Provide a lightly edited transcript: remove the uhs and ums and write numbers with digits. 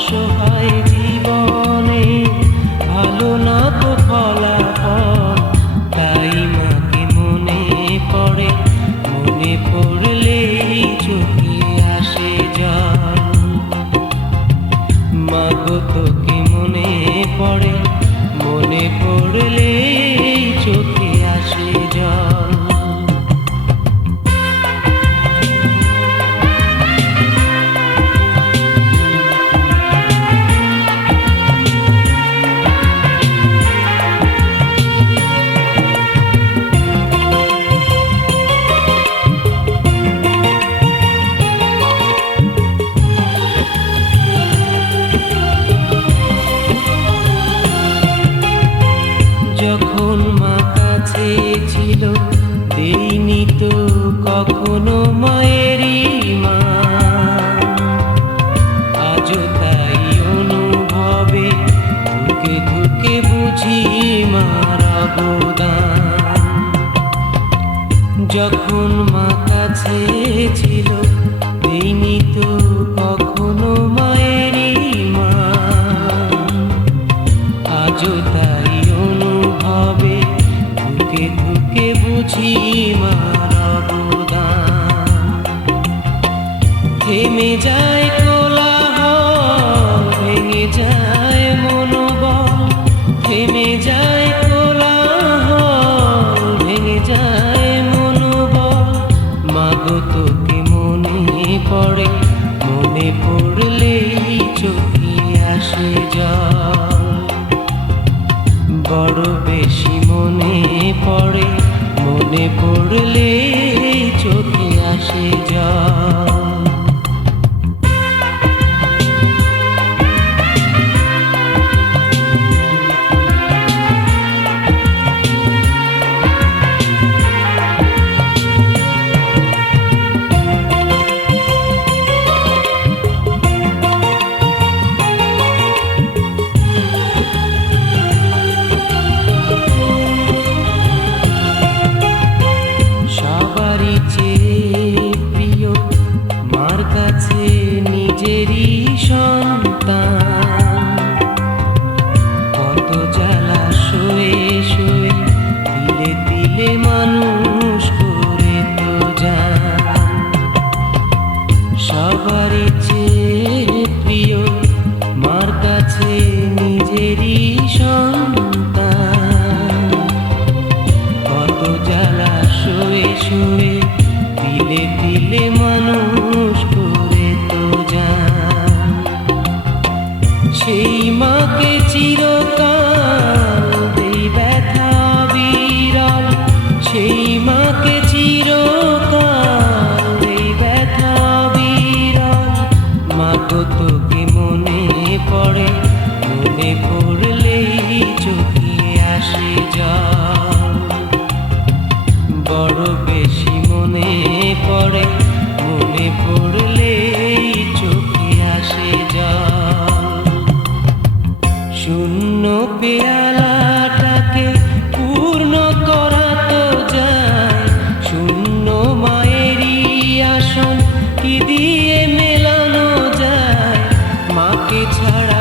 অসহায় জীবনে ভালো না তো ফলাফল, তাই মাকে মনে পড়ে, মনে পড়লেই চোখে আসে জল। মাগো তোকে মনে পড়ে, মনে পড়লেই চোখে আসে জল। যখন মা কাছে ছিল দেইনি তো কখনো মায়েরই মান, আজও তাই অনুভবে ধুকে ধুকে বুঝি মার অবদান। যখন মা কাছে ছিল দেইনি তো কখনো মায়েরই মান, আজও তাই অনুভবে ধুকে ধুকে বুঝি মার অবদান। থেমে যায় কোলাহল, ভেঙে যায় মনোবল, থেমে যায় কোলাহল, ভেঙে যায় মনোবল। মাগো তোকে মনে পড়ে, মনে পড়লেই চোখে আসে জল। বড় বেশি মনে পড়ে, মনে পড়লেই চোখে আসে জল। সবারই চেয়ে প্রিয় মার কাছে নিজেরই সন্তান, কত জ্বালা সয়ে সয়ে দিলে দিলে মানুষ করে তো যান। সবারই চেয়ে প্রিয় মার কাছে নিজেরই সন্তান, কত জ্বালা সয়ে সয়ে দিলে দিলে মানুষ করে তো যান। সেই মাকে চিরকাল দেই ব্যথা বিরল, সেই মাকে চিরকাল দেই ব্যথা বিরল। মাগো তোকে মনে পড়ে, মনে পড়লেই চোখে আসে জল। বড় বেশি মনে পড়ে, মনে পড়লেই চোখে আসে জল। শূন্য পেয়ালাটাকে পূর্ণ করা তো যায়, শূন্য মায়েরই আসন কি দিয়ে মেলানো যায়। মাকে ছাড়া